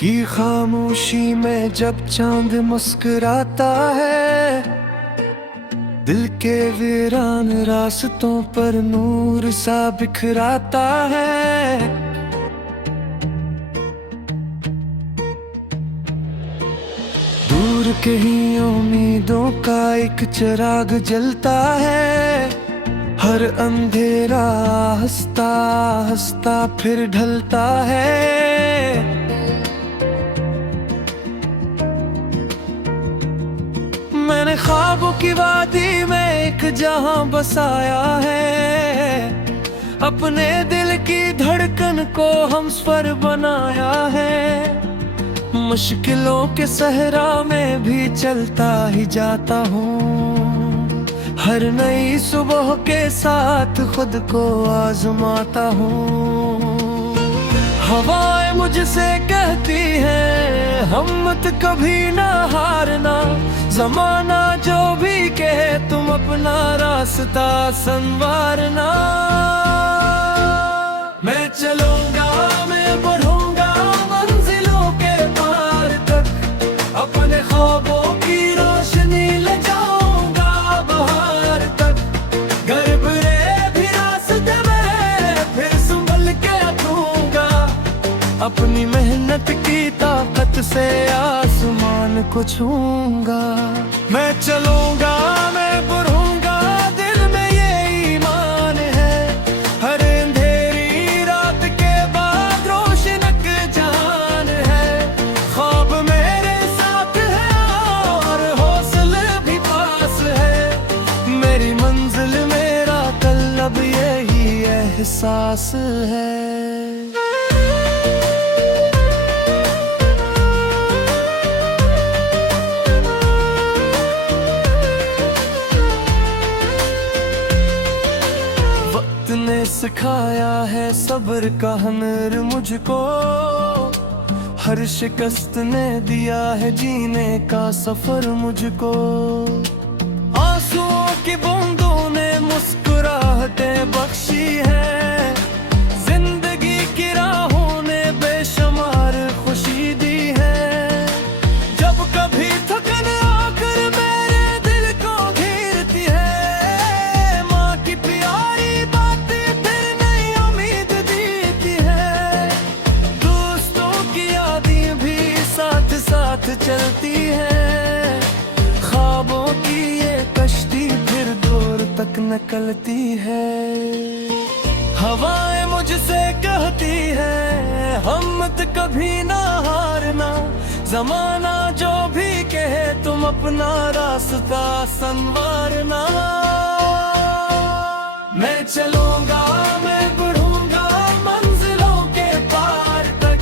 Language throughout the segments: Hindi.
की खामोशी में जब चांद मुस्कुराता है, दिल के वीरान रास्तों पर नूर सा बिखराता है। दूर कहीं उम्मीदों का एक चिराग जलता है, हर अंधेरा हंसता हंसता फिर ढलता है। मैंने ख्वाबों की वादी में एक जहां बसाया है, अपने दिल की धड़कन को हम स्वर बनाया है। मुश्किलों के सहरा में भी चलता ही जाता हूँ, हर नई सुबह के साथ खुद को आजमाता हूँ। हवाएं मुझसे कहती हैं हिम्मत कभी ना हारना, ज़माना जो भी कहे तुम अपना रास्ता संवारना। मैं चलूंगा, मैं बढ़ूंगा मंजिलों के पार तक, अपने ख्वाबों की रोशनी ले जाऊंगा बाहर तक। घर बुरे भी रास्ते में फिर संभल के उठूंगा, अपनी मेहनत की ताकत से आसमान को छूंगा। मैं चलूंगा, मैं बढ़ूंगा, दिल में ये ईमान है, हर अंधेरी रात के बाद रोशनक जहान है। ख्वाब मेरे साथ है और हौसले भी पास है, मेरी मंजिल मेरा तलब यही एहसास है। ने सिखाया है सब्र का हुनर मुझको, हर शिकस्त ने दिया है जीने का सफर मुझको। आंसुओं की बूंदों ने मुस्कुराहटें बख्शी है, जिंदगी की राहों ने बेशुमार खुशी दी है। जब कभी थकन आकर मेरे दिल को घेरती है, माँ की प्यारी साथ चलती है, ख्वाबों की ये कश्ती फिर दूर तक निकलती है। हवाएं मुझसे कहती है हिम्मत कभी ना हारना, ज़माना जो भी कहे तुम अपना रास्ता संवारना। मैं चलूंगा, मैं बढ़ूंगा मंजिलों के पार तक,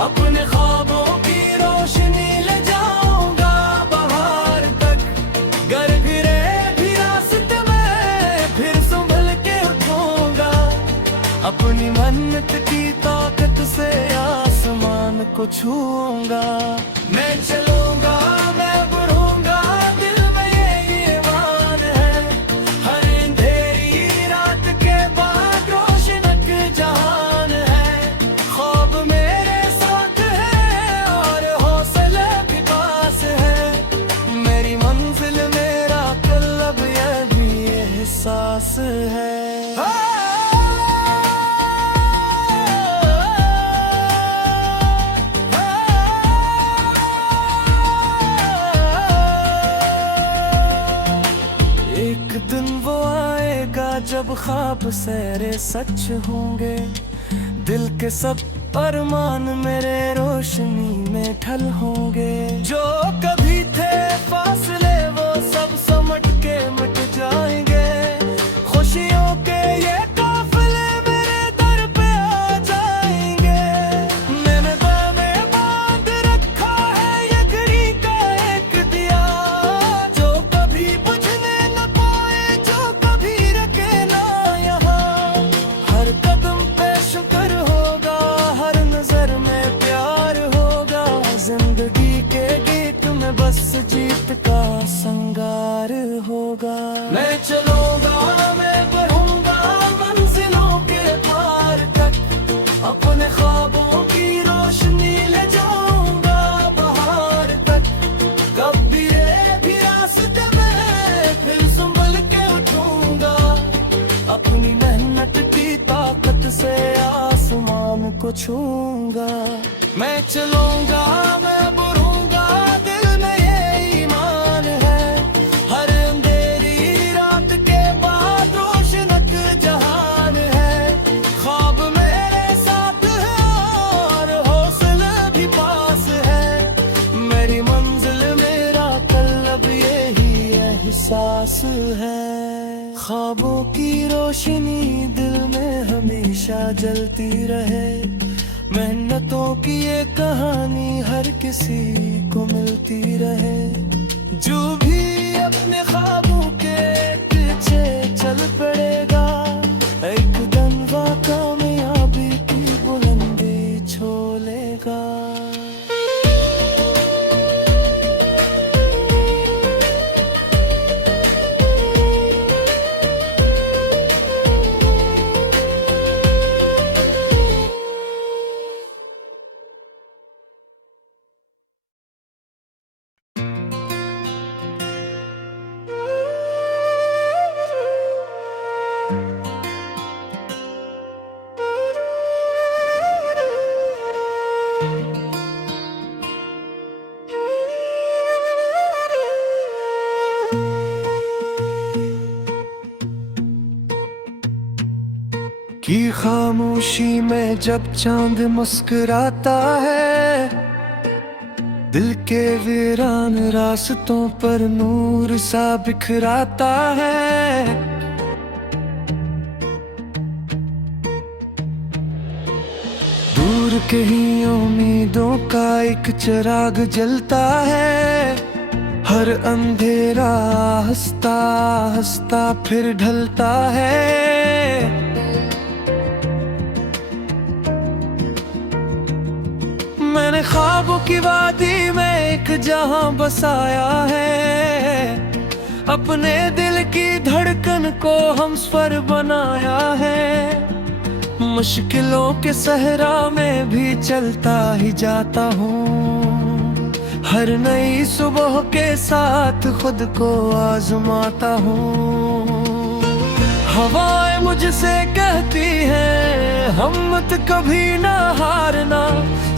अपने ख्वाबों की रोशनी ले जाऊंगा बाहर तक। घर गिरे भी रास्ते में फिर संभल के उठूंगा, अपनी मेहनत की ताकत से आसमान को छूंगा। मैं चलूंगा, मैं बढ़ूंगा, दिल में ये ईमान है, हर अंधेरी रात के बाद रोशनक जहान है। ख्वाब मेरे साथ है और हौसले भी पास है, मेरी मंजिल मेरा तलब ये भी एहसास है। एक दिन वो आएगा जब ख्वाब सारे सच होंगे, दिल के सब अरमान मेरे रोशनी में ढल होंगे। जो कभी थे फासले वो सब समट के मिट जाएंगे, खुशियों के ये काफिले मेरे दर पे आ जाएंगे। मैंने बाहें बांध रखा है ये घड़ी का एक दिया, जो कभी बुझने न पाए, जो कभी रखे ना यहाँ। हर कदम पे शुक्र होगा, हर नजर में प्यार होगा, जिंदगी के गीत में बस जीत का संगार होगा। मैं चलूंगा, मैं बढ़ूंगा मंजिलों के पार तक, अपने ख्वाबों की रोशनी ले जाऊं को छूंगा। मैं चलूंगा, मैं बढ़ूंगा, दिल में ये ईमान है। हर अंधेरी रात के बाद रोशनक जहान है। ख्वाब मेरे साथ है और हौसला भी पास है। मेरी मंजिल मेरा कल्ब यही एहसास है। ख्वाबों की रोशनी दिल में हमेशा जलती रहे। मेहनतों की ये कहानी हर किसी को मिलती रहे। जो भी अपने ख्वाबों के पीछे चल पड़ेगा, एक दिन वो कामयाबी की बुलंदी छू लेगा। की खामोशी में जब चांद मुस्कुराता है, दिल के वीरान रास्तों पर नूर सा बिखराता है। दूर कहीं उम्मीदों का एक चिराग जलता है। हर अंधेरा हंसता हंसता फिर ढलता है। मैंने ख्वाबों की वादी में एक जहां बसाया है। अपने दिल की धड़कन को हमसफर बनाया है। मुश्किलों के सहरा में भी चलता ही जाता हूँ। हर नई सुबह के साथ खुद को आजमाता हूँ। हवाएं मुझसे कहती हैं हिम्मत कभी ना हारना।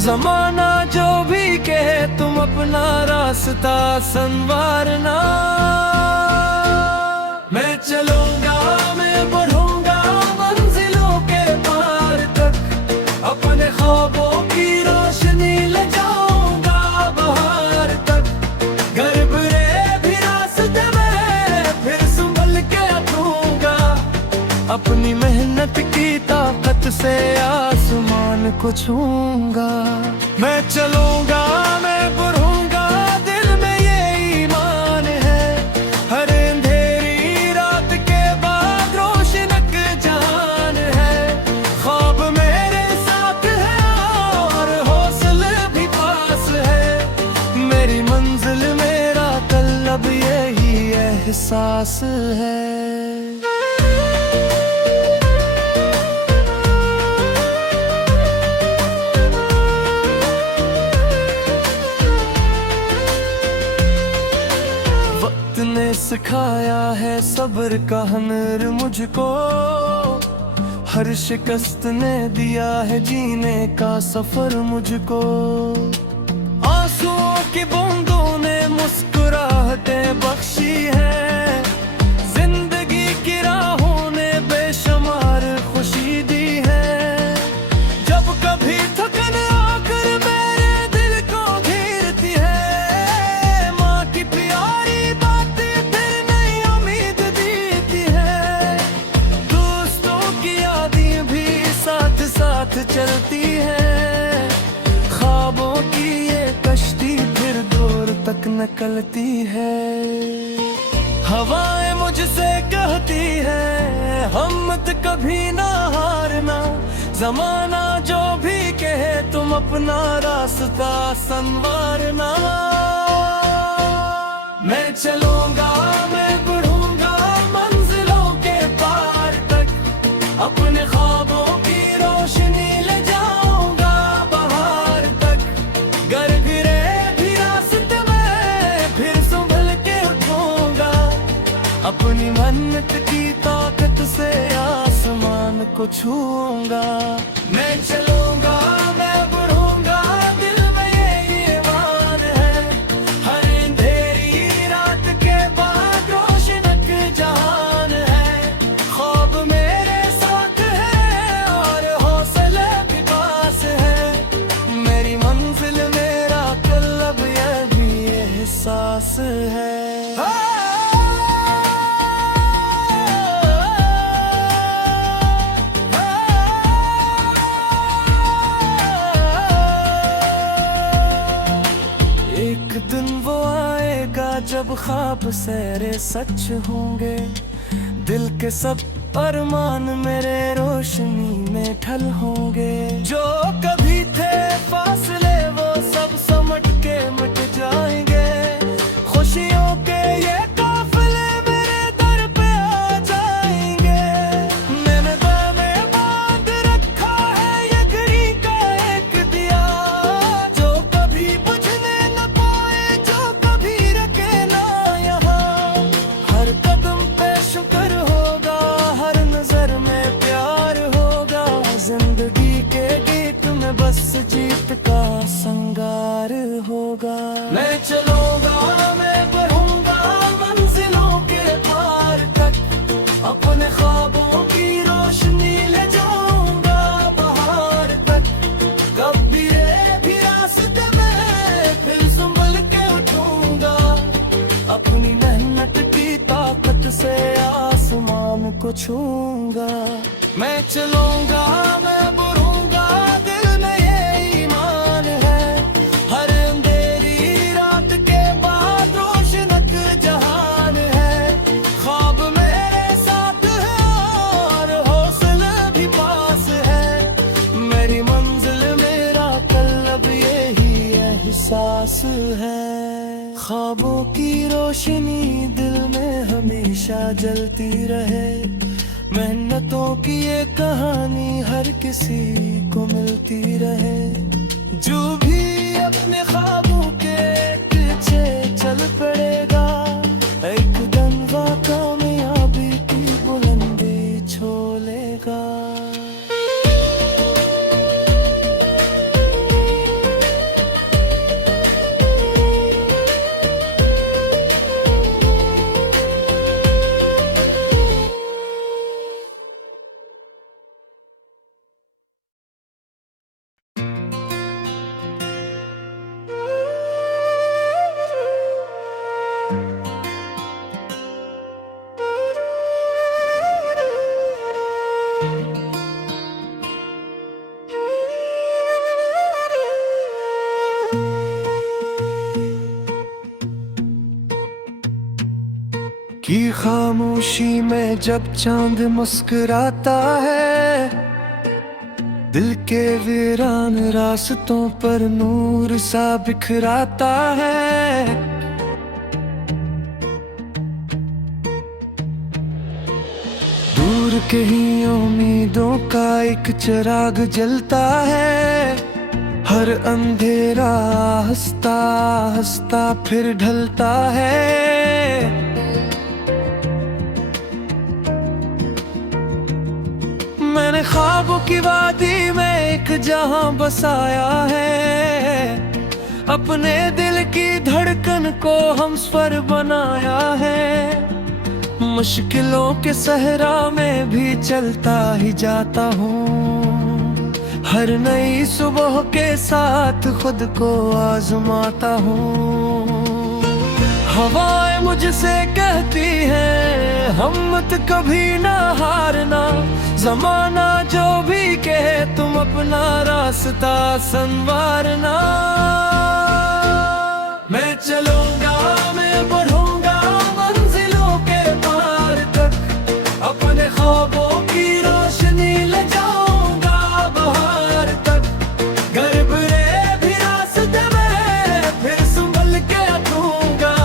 ज़माना जो भी कहे तुम अपना रास्ता संवारना। मैं चलूंगा, मैं बढ़ूंगा मंजिलों के पार तक। अपने ख्वाबों की रोशनी ले जाऊंगा बाहर तक। घर बुरे भी रास्ते में फिर संभल के उठूंगा। अपनी मेहनत की ताकत से आसमान को छूंगा। मैं चलूंगा, मैं बढ़ूंगा, दिल में ये ईमान है। हर अंधेरी रात के बाद रोशनक जहान है। ख्वाब मेरे साथ है और हौसले भी पास है। मेरी मंजिल मेरा कल्ब यही एहसास है। ने सिखाया है सब्र का हुनर मुझको। हर शिकस्त ने दिया है जीने का सफर मुझको। आंसुओं की बूंदों ने मुस्कुराहटें बख्शी है। जिंदगी की राहों ने बेशुमार खुशी दी है। जब कभी थकन आकर मेरे दिल को घेरती है। माँ की प्यारी साथ चलती है। ख्वाबों की ये कश्ती फिर दूर तक निकलती है। हवाएं मुझसे कहती है हिम्मत कभी ना हारना। ज़माना जो भी कहे तुम अपना रास्ता संवारना। मैं चलूंगा, मैं बढ़ूंगा मंजिलों के पार तक। अपने ख्वाबों की रोशनी ले जाऊंगा बाहर तक। घर गिरे भी रास्ते में फिर संभल के उठूंगा। अपनी मेहनत की ताकत से आसमान को छूंगा। मैं चलूंगा, मैं बढ़ूंगा, दिल में ये ईमान है। हर अंधेरी रात के बाद रोशनक जहान है। ख्वाब मेरे साथ है और हौसले भी पास है। मेरी मंजिल मेरा कल्ब ये भी एहसास है। एक दिन वो आएगा जब ख्वाब सेरे सच होंगे। दिल के सब अरमान मेरे रोशनी में ढल होंगे। जो कभी थे फासले वो सब समट के मिट जाएंगे। खुशियों के ये काफिले मेरे दर पे आ जाएंगे। मैंने दामे बांध रखा है ये घड़ी का एक दिया, जो कभी बुझने न पाए, जो कभी रखे ना यहाँ। हर कदम पे शुक्र होगा, हर नजर में प्यार होगा। जिंदगी के गीत में बस जीत का संगार होगा। मैं चलूंगा, मैं बढ़ूंगा, मंजिलों के पार तक। अपने ख्वाबों की रोशनी ले जाऊंगा बाहर तक। कभी भी रास्ते में फिर संभल के उठूंगा। अपनी मेहनत की ताकत से आसमान को छूंगा। मैं चलूंगा, मैं बढ़ूंगा, दिल में ये ईमान है। हर अंधेरी रात के बाद रोशनक जहान है। ख्वाब मेरे साथ है और हौसला भी पास है। मेरी मंजिल मेरा कल्ब यही एहसास है। ख्वाबों की रोशनी दिल में हमेशा जलती रहे। मेहनतों की ये कहानी हर किसी को मिलती रहे। जो भी अपने ख्वाबों के पीछे चल पड़ेगा, एक दिन वो कामयाबी की बुलंदी छू लेगा। की खामोशी में जब चांद मुस्कुराता है। दिल के वीरान रास्तों पर नूर सा बिखराता है। दूर कहीं उम्मीदों का एक चिराग जलता है। हर अंधेरा हंसता हंसता फिर ढलता है। मैंने ख्वाबों की वादी में एक जहां बसाया है। अपने दिल की धड़कन को हमसफर बनाया है। मुश्किलों के सहरा में भी चलता ही जाता हूँ। हर नई सुबह के साथ खुद को आजमाता हूँ। हवाएं मुझसे कहती हैं हिम्मत कभी ना हारना। जमाना जो भी कहे तुम अपना रास्ता संवारना। मैं चलूंगा, मैं बढ़ूंगा, मंजिलों के पार तक। अपने ख्वाबों की रोशनी ले जाऊंगा बाहर तक। घर बुरे भी रास्ते में फिर संभल के उठूंगा।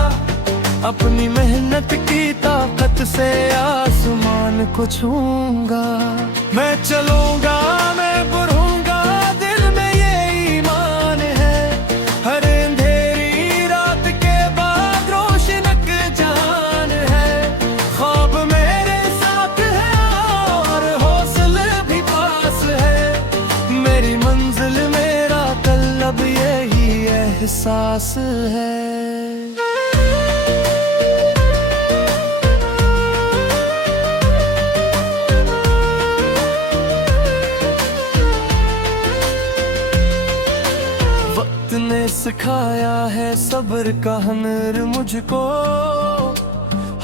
अपनी मेहनत की ताकत से आसमान को छूंगा। मैं चलूंगा, मैं बढ़ूंगा, दिल में ये ईमान है। हर अंधेरी रात के बाद रोशनक जहान है। ख्वाब मेरे साथ है और हौसले भी एहसास है। वक्त ने सिखाया है सब्र का हुनर मुझको,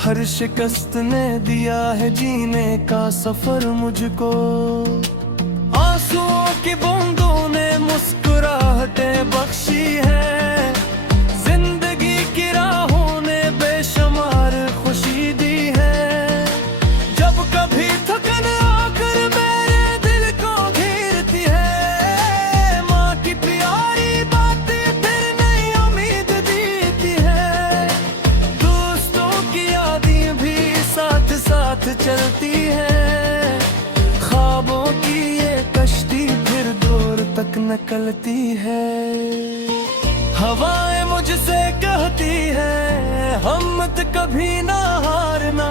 हर शिकस्त ने दिया है जीने का सफर मुझको। आंसुओं की बूंदों ने मुस्कुराहटें बख्शी है, जिंदगी की राहों ने बेशुमार खुशी दी है। जब कभी थकन आकर मेरे दिल को घेरती है, माँ की प्यारी बातें फिर नई उम्मीद देती है। दोस्तों की यादें भी साथ साथ चलती है, ख्वाबों की ये कश्ती फिर दूर तक निकलती है। हवाएं मुझसे कहती है हिम्मत कभी ना हारना,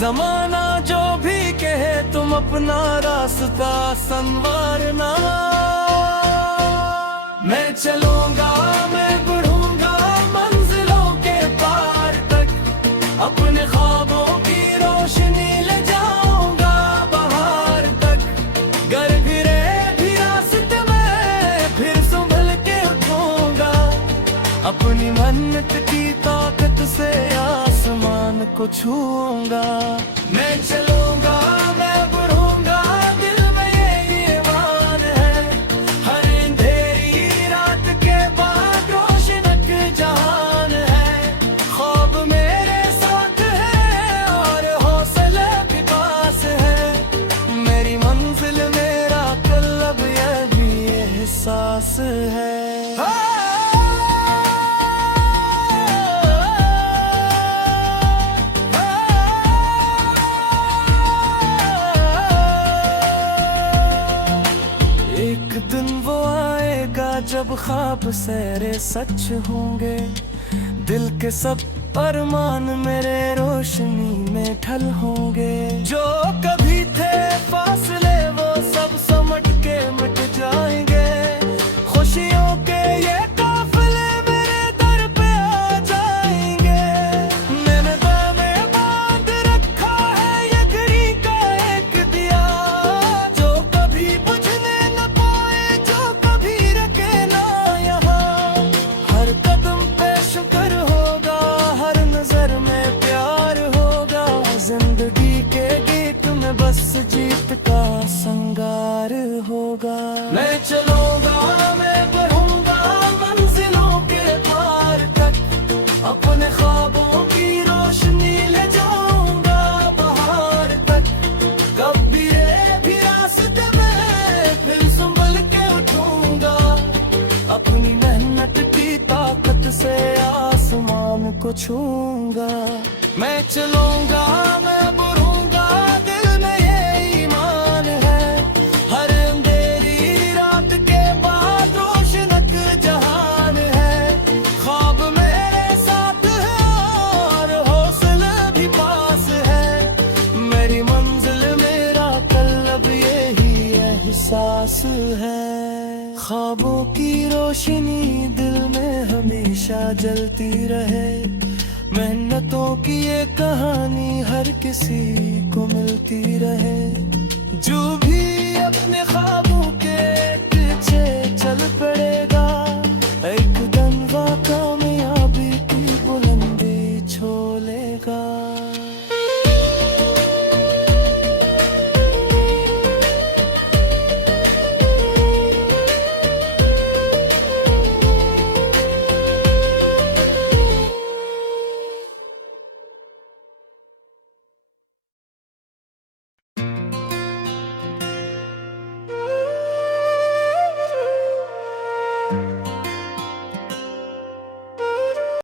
जमाना जो भी कहे तुम अपना रास्ता संवारना। मैं चलूंगा, मैं बढ़ूंगा मंजिलों के पार तक, अपने ख्वाबों की रोशनी ले जाऊंगा बाहर तक। गर गिरे भी रास्ते में फिर संभल के उठूंगा, अपनी मेहनत की ताकत से आसमान को छूंगा। मैं चलूंगा, मैं बढ़ूंगा, दिल में ये ईमान है, हर अंधेरी रात के बाद रोशनक जहान है। ख्वाब मेरे साथ है और हौसले भी पास है, मेरी मंजिल मेरा कल्ब ये भी एहसास है। एक दिन वो आएगा जब ख्वाब सारे सच होंगे, दिल के सब अरमान मेरे रोशनी में ढल होंगे। जो कभी थे फासले वो सब समट के मिट जाएंगे, खुशियों के ये काफिले मेरे दर पे आ जाएंगे। मैंने दावे बांध रखा है ये घड़ी का एक दिया, जो कभी बुझने न पाए, जो कभी रखे ना यहाँ। हर कदम पे शुक्र होगा, हर नजर में प्यार होगा, जिंदगी के गीत में बस जीत का संगार होगा। मैं चलूंगा, मैं बढ़ूंगा मंजिलों के पार तक, अपने ख्वाबों की रोशनी ले जाऊंगा बाहर तक। कभी भी रास्ते में फिर संभल के उठूंगा, अपनी मेहनत की ताकत से आसमान को छूंगा। मैं चलूंगा, मैं बढ़ूंगा, दिल में ये ईमान है, हर अंधेरी रात के बाद रोशनक जहान है। ख्वाब मेरे साथ है और हौसला भी पास है, मेरी मंजिल मेरा कल्ब यही एहसास है। ख्वाबों की रोशनी दिल में हमेशा जलती रहे, मेहनतों की ये कहानी हर किसी को मिलती